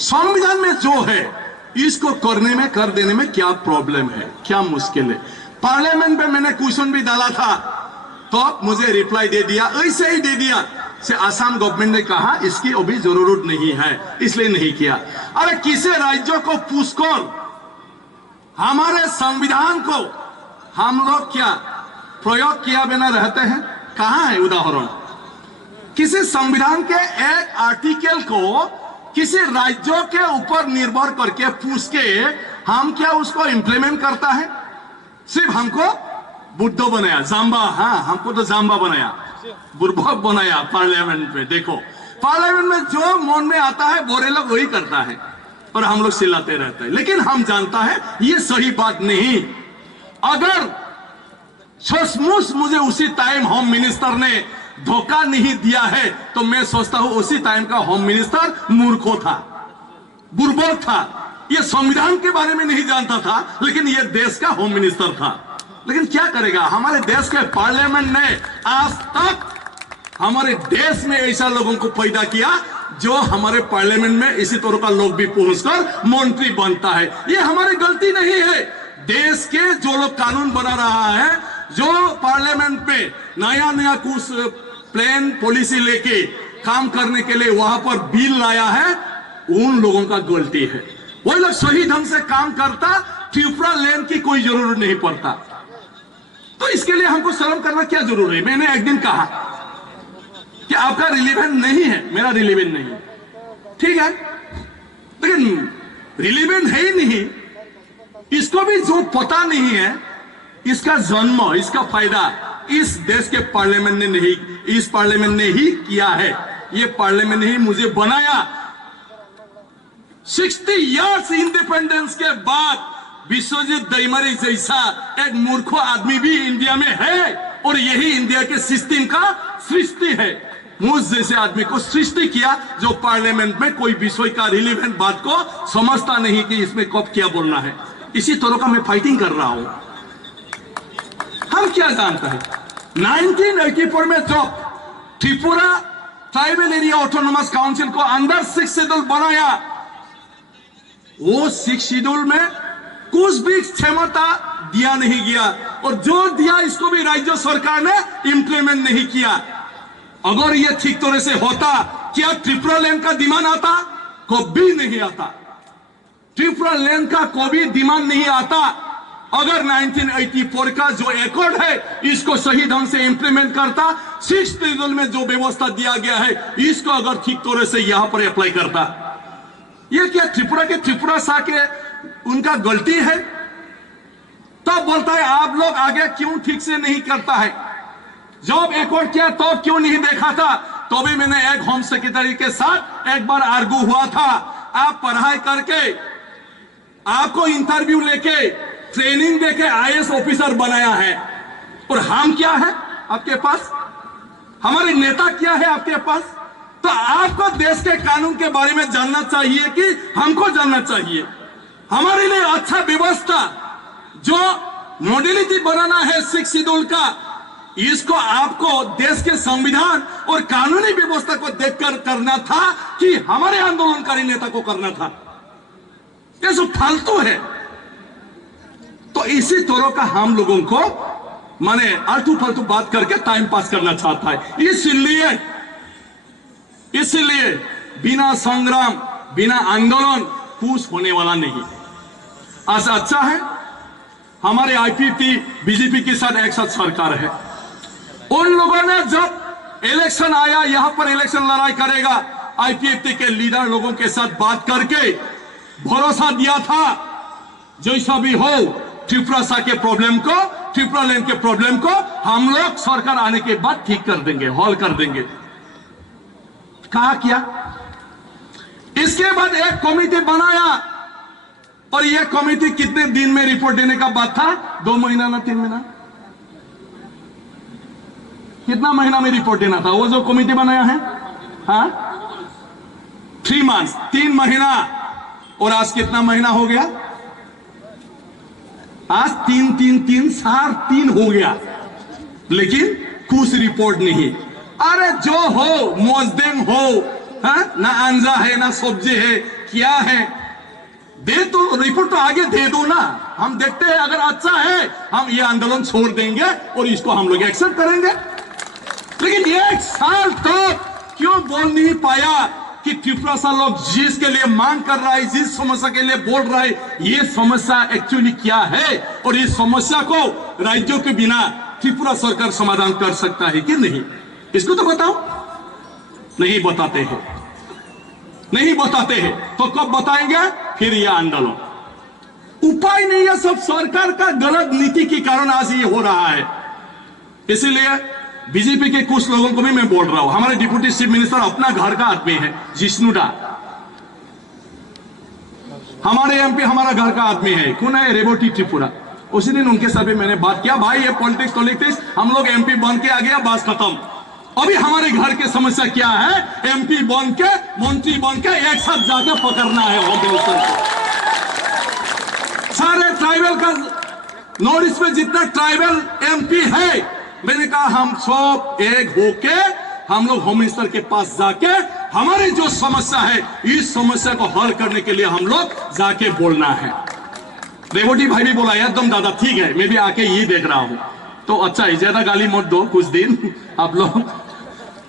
संविधान में जो है इसको करने में कर देने में क्या प्रॉब्लम है, क्या मुश्किल है। पार्लियामेंट में मैंने क्वेश्चन भी डाला था तो मुझे रिप्लाई दे दिया, ऐसे ही दे दिया से आसाम गवर्नमेंट ने कहा इसकी अभी जरूरत नहीं है इसलिए नहीं किया। अरे किसी राज्य को पूछकर हमारे संविधान को हम लोग क्या प्रयोग किया बिना रहते हैं? कहां है उदाहरण? किसी संविधान के एक आर्टिकल को किसी राज्यों के ऊपर निर्भर करके पूछ के हम क्या उसको इंप्लीमेंट करता है? सिर्फ हमको बुद्धो बनाया, जाम्बा, हाँ हमको तो जाम्बा बनाया, बुर्बक बनाया पार्लियामेंट में। देखो पार्लियामेंट में जो मन में आता है बोरे लोग वही करता है और हम लोग चिल्लाते रहते हैं, लेकिन हम जानता है ये सही बात नहीं। अगर सचमुच मुझे उसी टाइम होम मिनिस्टर ने धोखा नहीं दिया है तो मैं सोचता हूं उसी टाइम का होम मिनिस्टर मूर्खो था, बुर्बक था, ये संविधान के बारे में नहीं जानता था, लेकिन ये देश का होम मिनिस्टर था। लेकिन क्या करेगा, हमारे देश के पार्लियामेंट ने आज तक हमारे देश में ऐसा लोगों को पैदा किया जो हमारे पार्लियामेंट में इसी तरह का लोग भी पहुंचकर मंत्री बनता है। ये हमारी गलती नहीं है। देश के जो लोग कानून बना रहा है, जो पार्लियामेंट में नया नया कुछ प्लान पॉलिसी लेके काम करने के लिए वहां पर बिल लाया है, उन लोगों का गलती है। वही लोग सही ढंग से काम करता, त्रिपुरा लैंड की कोई जरूरत नहीं पड़ता। तो इसके लिए हमको शर्म करना क्या जरूरी है? मैंने एक दिन कहा कि आपका रिलीवेंट नहीं है, मेरा रिलीवेंट नहीं है, ठीक है, लेकिन रिलीवेंट है ही नहीं, इसको भी जो पता नहीं है, इसका जन्म, इसका फायदा इस देश के पार्लियामेंट ने नहीं, इस पार्लियामेंट ने ही किया है। ये पार्लियामेंट ने ही मुझे बनाया। 60 इयर्स इंडिपेंडेंस के बाद विश्वजीत दैमरी जैसा एक मूर्ख आदमी भी इंडिया में है और यही इंडिया के सिस्टम का सृष्टि है। मुझ जैसे आदमी को सृष्टि किया जो पार्लियामेंट में कोई विषय का रिलेवेंट बात को समझता नहीं कि इसमें कब क्या बोलना है। इसी तरह का मैं फाइटिंग कर रहा हूं। हम क्या जानते हैं, 1984 में जो Tripura tribal area autonomous council को अंदर 6 शेड्यूल बनाया, वो 6 शेड्यूल में कुछ भी क्षमता दिया नहीं गया और जो दिया इसको भी राज्य सरकार ने इंप्लीमेंट नहीं किया। अगर ये ठीक तरह से होता, क्या त्रिपुरा लैंड का डिमांड आता? कभी नहीं आता। त्रिपुरा लैंड का कोई डिमांड नहीं आता अगर 1984 का जो एकॉर्ड है इसको सही ढंग से इंप्लीमेंट करता, 6 शेड्यूल में जो व्यवस्था दिया गया है इसको अगर ठीक तरह से यहां पर अप्लाई करता। ये क्या त्रिपुरा के त्रिपुरा सा के उनका गलती है? तब बोलता है आप लोग आगे क्यों ठीक से नहीं करता है? जब एकॉर्ड किया तो क्यों नहीं देखा था? तो भी मैंने एक होम सेक्रेटरी के साथ एक बार आर्गू हुआ था। आप पढ़ाई करके, आपको इंटरव्यू लेके, ट्रेनिंग देके आईएएस ऑफिसर बनाया है और हम क्या है आपके पास? हमारे नेता क्या है आपके पास? तो आपको देश के कानून के बारे में जानना चाहिए कि हमको जानना चाहिए। हमारे लिए अच्छा व्यवस्था जो मॉडलिटी बनाना है 6 शेड्यूल का, इसको आपको देश के संविधान और कानूनी व्यवस्था को देखकर करना था कि हमारे आंदोलनकारी नेता को करना था? ये सब फालतू है। तो इसी तरह का हम लोगों को माने आलतू फालतू बात करके टाइम पास करना चाहता है। इसलिए बिना संग्राम, बिना आंदोलन कुछ होने वाला नहीं। आज अच्छा है हमारे आईपीपी बीजेपी के साथ एक साथ सरकार है। उन लोगों ने जब इलेक्शन आया, यहां पर इलेक्शन लड़ाई करेगा, आईपीएफटी के लीडर लोगों के साथ बात करके भरोसा दिया था जैसा भी हो त्रिपुरा सा के प्रॉब्लम को, त्रिपुरा लैंड के प्रॉब्लम को हम लोग सरकार आने के बाद ठीक कर देंगे, हॉल कर देंगे। कहा किया? इसके बाद एक कमेटी बनाया और यह कमेटी कितने दिन में रिपोर्ट देने का बात था? 2 महीना ना 3 महीना? कितना महीना में रिपोर्ट देना था वो जो कमेटी बनाया है? हाँ 3 मंथ्स, 3 महीना। और आज कितना महीना हो गया? आज 3 साढ़े 3 हो गया, लेकिन कुछ रिपोर्ट नहीं। अरे जो हो मौजदेम हो, हाँ? ना अंजा है ना सब्जी है, क्या है, दे तो रिपोर्ट तो आगे दे दो ना, हम देखते हैं, अगर अच्छा है हम ये आंदोलन छोड़ देंगे और इसको हम लोग एक्सेप्ट करेंगे। लेकिन 1 साल तक क्यों बोल नहीं पाया कि त्रिपुरा सा लोग जिसके लिए मांग कर रहा है, जिस समस्या के लिए बोल रहा है, ये समस्या एक्चुअली क्या है और इस समस्या को राज्यों के बिना त्रिपुरा सरकार समाधान कर सकता है कि नहीं, इसको तो बताओ। नहीं बताते हैं, नहीं बताते हैं, तो कब बताएंगे फिर यह आंदोलन। उपाय नहीं है, सब सरकार का गलत नीति के कारण आज ये हो रहा है। इसीलिए बीजेपी के कुछ लोगों को भी मैं बोल रहा हूं, हमारे डिप्टी चीफ मिनिस्टर अपना घर का आदमी है, जिष्णुडा हमारे एमपी हमारा घर का आदमी है, कौन है, रेवती त्रिपुरा। उसी दिन उनके साथ भी मैंने बात किया, भाई ये पॉलिटिक्स हम लोग एमपी बन के आ गया, बस खत्म। अभी हमारे घर की समस्या क्या है, एमपी बन के मंत्री बन के एक साथ जाके पकड़ना है सारे ट्राइबल का। नॉर्थ ईस्ट में जितना ट्राइबल एमपी है, मैंने कहा हम सब एक होके हम लोग होम मिनिस्टर के पास जाके हमारी जो समस्या है, इस समस्या को हल करने के लिए हम लोग जाके बोलना है। रेवती भाई भी बोला एकदम दादा ठीक है, मैं भी आके ये देख रहा हूं, तो अच्छा है, ज्यादा गाली मत दो कुछ दिन आप लोग।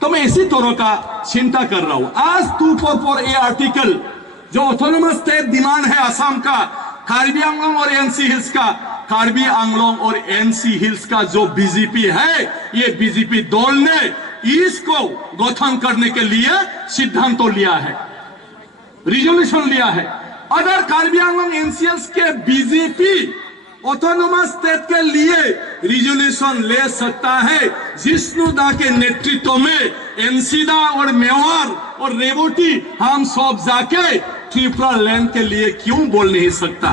तो मैं इसी तरह का चिंता कर रहा हूं। आज 244 ए आर्टिकल जो ऑटोनोमस स्टेट डिमांड है असम का, कार्बी आंगलोंग और एनसी हिल्स का, कार्बी आंगलोंग और एनसी हिल्स का जो बीजेपी है, ये बीजेपी दल ने इसको गठन करने के लिए सिद्धांत लिया है, रिजोल्यूशन लिया है। अगर कार्बी आंगलोंग एनसीएल्स के बीजेपी ऑटोनोमस स्टेट के लिए रिजोल्यूशन ले सकता है, जिष्णुदा के नेतृत्व में एनसीदा और मेवार और रेवती हम सब जाके त्रिपुरा लैंड के लिए क्यों बोल नहीं सकता,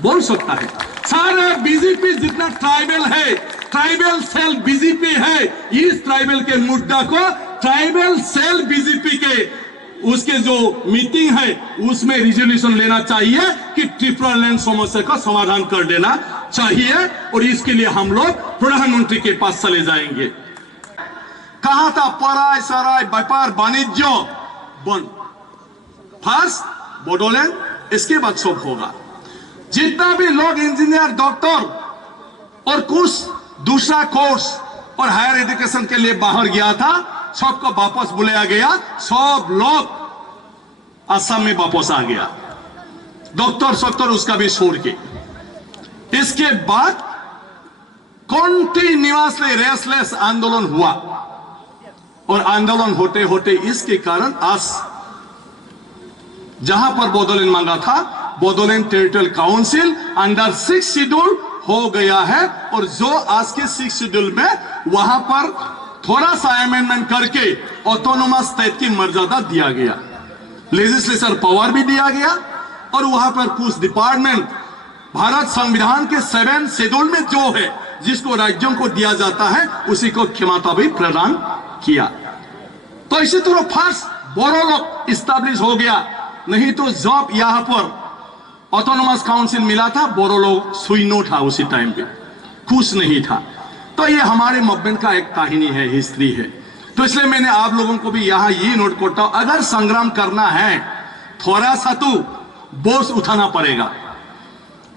बोल सकता है। सारे बीजेपी जितना ट्राइबल है, ट्राइबल सेल बीजेपी है, इस ट्राइबल के मुद्दा को ट्राइबल सेल बीजेपी के उसके जो मीटिंग है उसमें रिजोल्यूशन लेना चाहिए कि त्रिपुरा लैंड समस्या का समाधान कर देना चाहिए, और इसके लिए हम लोग प्रधानमंत्री के पास चले जाएंगे। कहा था पराय सराय व्यापार वाणिज्य बंद, फर्स्ट बोडोलैंड, इसके बाद सब होगा। जितना भी लोग इंजीनियर, डॉक्टर और कुछ दूसरा कोर्स और हायर एजुकेशन के लिए बाहर गया था, सबको वापस बुलाया गया, सब लोग असम में वापस आ गया, डॉक्टर उसका भी छोड़ के। इसके बाद कंटिन्यूअसली रेसलेस आंदोलन हुआ, और आंदोलन होते होते इसके कारण आज जहां पर बोडोलैंड मांगा था, Bodoland territorial council under 6 schedule हो गया है, और जो आज के 6 शेड्यूल में वहां पर थोड़ा सा अमेंडमेंट करके ऑटोनोमस स्टेट की मर्यादा दिया गया, लेजिस्लेचर पावर भी दिया गया, और वहां पर कुछ डिपार्टमेंट भारत संविधान के 7 शेड्यूल में जो है जिसको राज्यों को दिया जाता है उसी को क्षमता भी प्रदान किया। तो इसी तरह फर्स्ट बोरो लोग इस्टेब्लिश हो गया, नहीं तो जब यहां पर ऑटोनोमस काउंसिल मिला था, बोरो लोग सुइनो था, उसी टाइम पे खुश नहीं था। तो ये हमारे मूवमेंट का एक कहानी है, हिस्ट्री है। तो इसलिए मैंने आप लोगों को भी यहां ये नोट करता हूं, अगर संग्राम करना है थोड़ा सा तो बोझ उठाना पड़ेगा,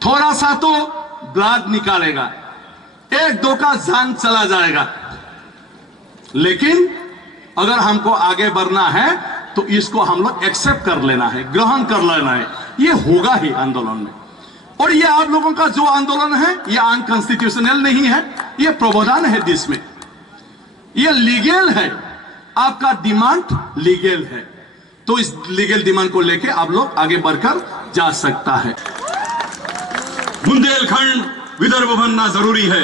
थोड़ा सा तो ब्लड निकालेगा, 1-2 का जान चला जाएगा, लेकिन अगर हमको आगे बढ़ना है तो इसको हम लोग एक्सेप्ट कर लेना है, ग्रहण कर लेना है, ये होगा ही आंदोलन में। और ये आप लोगों का जो आंदोलन है ये अनकॉन्स्टिट्यूशनल नहीं है, ये प्रावधान है देश में, ये लीगल है, आपका डिमांड लीगल है, तो इस लीगल डिमांड को लेके आप लोग आगे बढ़कर जा सकता है। बुंदेलखंड विदर्भ बनना जरूरी है।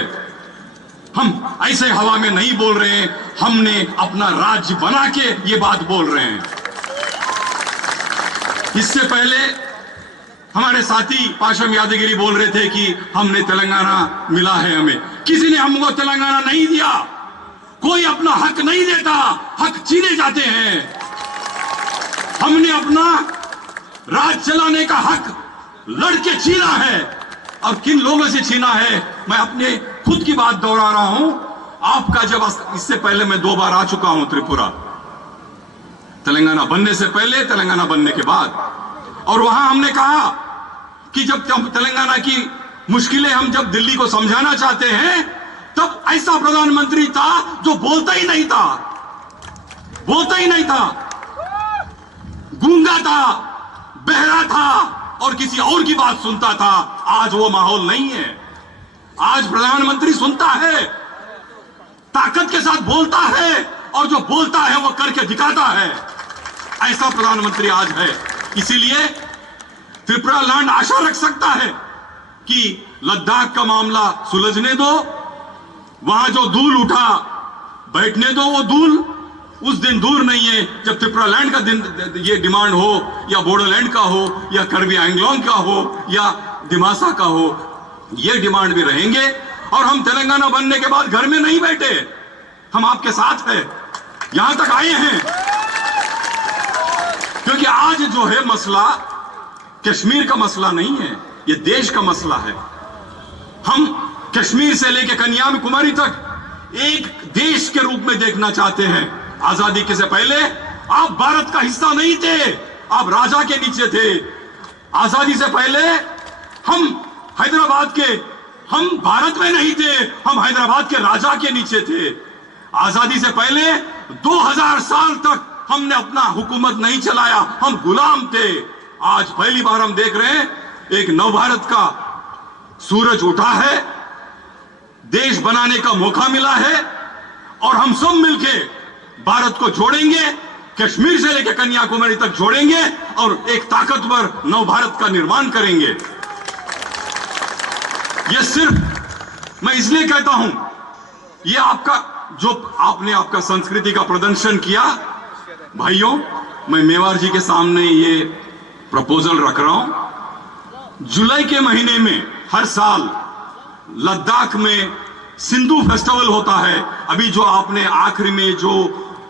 हम ऐसे हवा में नहीं बोल रहे हैं, हमने अपना राज्य बना के ये बात बोल रहे हैं। इससे पहले हमारे साथी पाशम यादगिरी बोल रहे थे कि हमने तेलंगाना मिला है, हमें किसी ने हमको तेलंगाना नहीं दिया, कोई अपना हक नहीं देता, हक छीने जाते हैं। हमने अपना राज चलाने का हक लड़के छीना है, और किन लोगों से छीना है मैं अपने खुद की बात दोहरा रहा हूं। आपका जब इससे पहले मैं 2 बार आ चुका हूं त्रिपुरा, तेलंगाना बनने से पहले, तेलंगाना बनने के बाद। और वहां हमने कहा कि जब तेलंगाना की मुश्किलें हम जब दिल्ली को समझाना चाहते हैं, तब ऐसा प्रधानमंत्री था जो बोलता ही नहीं था, गूंगा था, बहरा था और किसी और की बात सुनता था। आज वो माहौल नहीं है। आज प्रधानमंत्री सुनता है, ताकत के साथ बोलता है और जो बोलता है वो करके दिखाता है। ऐसा प्रधानमंत्री आज है। इसीलिए त्रिपुरा लैंड आशा रख सकता है कि लद्दाख का मामला सुलझने दो, वहां जो धूल उठा बैठने दो। वो धूल उस दिन दूर नहीं है जब त्रिपुरा लैंड का दिन ये डिमांड हो, या बोडोलैंड का हो, या कार्बी एंग्लोंग का हो, या दिमासा का हो, ये डिमांड भी रहेंगे। और हम तेलंगाना बनने के बाद घर में नहीं बैठे, हम आपके साथ हैं, यहां तक आए हैं। क्योंकि आज जो है मसला कश्मीर का मसला नहीं है, ये देश का मसला है। हम कश्मीर से लेकर कन्याकुमारी तक एक देश के रूप में देखना चाहते हैं। आजादी के से पहले आप भारत का हिस्सा नहीं थे, आप राजा के नीचे थे। आजादी से पहले हम भारत में नहीं थे, हम हैदराबाद के राजा के नीचे थे। आजादी से पहले 2000 साल तक हमने अपना हुकूमत नहीं चलाया, हम गुलाम थे। आज पहली बार हम देख रहे हैं एक नवभारत का सूरज उठा है, देश बनाने का मौका मिला है और हम सब मिलके भारत को जोड़ेंगे, कश्मीर से लेकर कन्याकुमारी तक जोड़ेंगे और एक ताकतवर नवभारत का निर्माण करेंगे। यह सिर्फ मैं इसलिए कहता हूं, यह आपका जो आपने आपका संस्कृति का प्रदर्शन किया, भाइयों, मैं मेवाड़ जी के सामने ये प्रपोजल रख रहा हूं। जुलाई के महीने में हर साल लद्दाख में सिंधु फेस्टिवल होता है। अभी जो आपने आखिरी में जो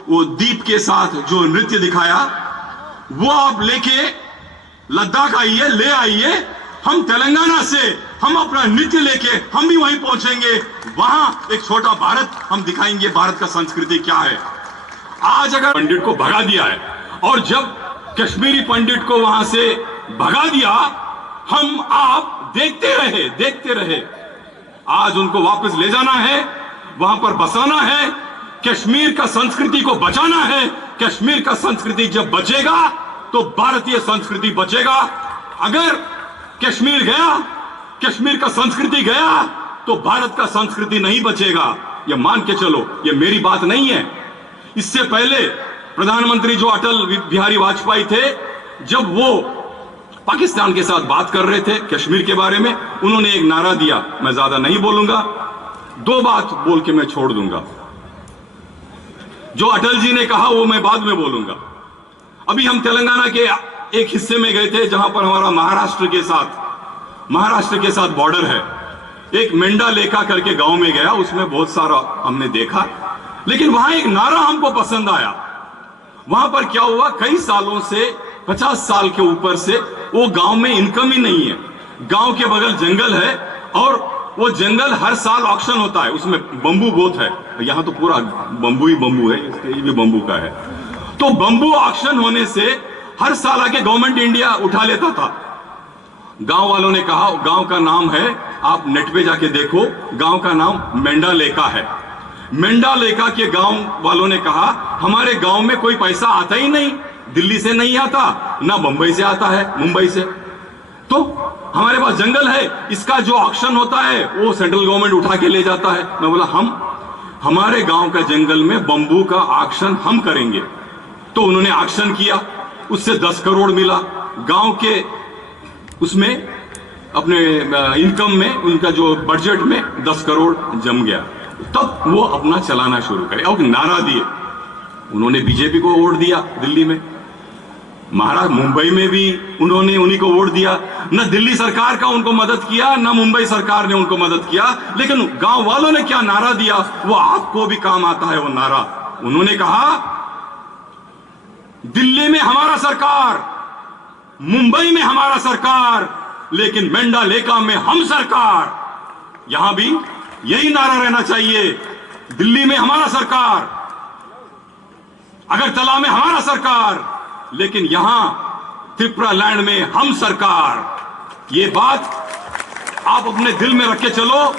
वो दीप के साथ जो नृत्य दिखाया, वो आप लेके लद्दाख आइए, ले आइए। हम तेलंगाना से हम अपना नृत्य लेके हम भी वहीं पहुंचेंगे। वहां एक छोटा भारत हम दिखाएंगे, भारत का संस्कृति क्या है। आज अगर पंडित को भगा दिया है और जब कश्मीरी पंडित को वहां से भगा दिया, हम आप देखते रहे। आज उनको वापस ले जाना है, वहां पर बसाना है, कश्मीर का संस्कृति को बचाना है। कश्मीर का संस्कृति जब बचेगा तो भारतीय संस्कृति बचेगा। अगर कश्मीर गया, कश्मीर का संस्कृति गया तो भारत का संस्कृति नहीं बचेगा। यह मान के चलो, यह मेरी बात नहीं है। इससे पहले प्रधानमंत्री जो अटल बिहारी वाजपेयी थे, जब वो पाकिस्तान के साथ बात कर रहे थे कश्मीर के बारे में, उन्होंने एक नारा दिया, मैं ज्यादा नहीं बोलूंगा, 2 बात बोल के मैं छोड़ दूंगा। जो अटल जी ने कहा वो मैं बाद में बोलूंगा। अभी हम तेलंगाना के एक हिस्से में गए थे जहां पर हमारा महाराष्ट्र के साथ बॉर्डर है। एक मेंढा लेखा करके गांव में गया, उसमें बहुत सारा हमने देखा, लेकिन वहां एक नारा हमको पसंद आया। वहां पर क्या हुआ, कई सालों से 50 साल के ऊपर से वो गांव में इनकम ही नहीं है। गांव के बगल जंगल है और वो जंगल हर साल ऑक्शन होता है, उसमें बंबू बहुत है। यहां तो पूरा बंबू ही बंबू है, ये भी बंबू का है। तो बंबू ऑक्शन होने से हर साल आके गवर्नमेंट इंडिया उठा लेता था। गांव वालों ने कहा, गांव का नाम है, आप नेट पे जाके देखो, गांव का नाम मेंढा लेका है। मेंढा लेका के गांव वालों ने कहा, हमारे गांव में कोई पैसा आता ही नहीं, दिल्ली से नहीं आता, ना बंबई से आता है, मुंबई से। तो हमारे पास जंगल है, इसका जो ऑक्शन होता है वो सेंट्रल गवर्नमेंट उठा के ले जाता है। मैं बोला, हमारे गांव का जंगल में बंबू का ऑक्शन हम करेंगे। तो उन्होंने ऑक्शन किया, उससे 10 करोड़ मिला। गांव के उसमें अपने इनकम में, उनका जो बजट में 10 करोड़ जम गया। तब वो अपना चलाना शुरू करे और नारा दिए। उन्होंने बीजेपी को वोट दिया दिल्ली में, महाराष्ट्र मुंबई में भी उन्होंने उन्हीं को वोट दिया। न दिल्ली सरकार का उनको मदद किया, न मुंबई सरकार ने उनको मदद किया। लेकिन गांव वालों ने क्या नारा दिया, वो आपको भी काम आता है वो नारा। उन्होंने कहा, दिल्ली में हमारा सरकार, मुंबई में हमारा सरकार, लेकिन मेंढा लेका में हम सरकार। यहां भी यही नारा रहना चाहिए, दिल्ली में हमारा सरकार, अगरतला में हमारा सरकार, लेकिन यहां त्रिपुरा लैंड में हम सरकार। ये बात आप अपने दिल में रख के चलो,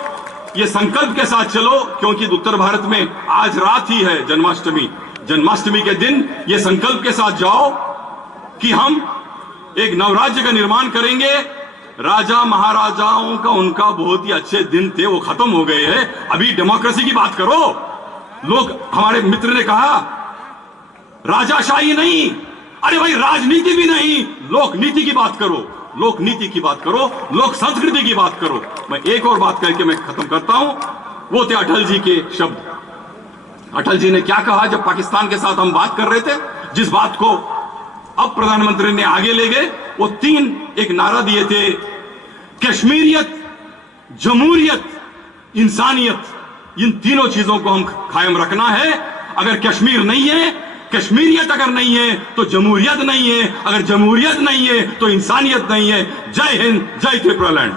ये संकल्प के साथ चलो, क्योंकि उत्तर भारत में आज रात ही है जन्माष्टमी। जन्माष्टमी के दिन ये संकल्प के साथ जाओ कि हम एक नवराज्य का निर्माण करेंगे। राजा महाराजाओं का उनका बहुत ही अच्छे दिन थे, वो खत्म हो गए हैं। अभी डेमोक्रेसी की बात करो। लोग, हमारे मित्र ने कहा राजाशाही नहीं, अरे भाई राजनीति भी नहीं, लोक नीति की बात करो, लोक नीति की बात करो, लोक संस्कृति की बात करो। मैं एक और बात करके मैं खत्म करता हूं, वो थे अटल जी के शब्द। अटल जी ने क्या कहा जब पाकिस्तान के साथ हम बात कर रहे थे, जिस बात को अब प्रधानमंत्री ने आगे ले गए, वो एक नारा दिए थे, कश्मीरियत, जमहूरियत, इंसानियत, इन तीनों चीजों को हम कायम रखना है। अगर कश्मीर नहीं है, कश्मीरियत अगर नहीं है तो जमहूरियत नहीं है, अगर जमहूरियत नहीं है तो इंसानियत नहीं है। जय हिंद, जय त्रिपुरा लैंड।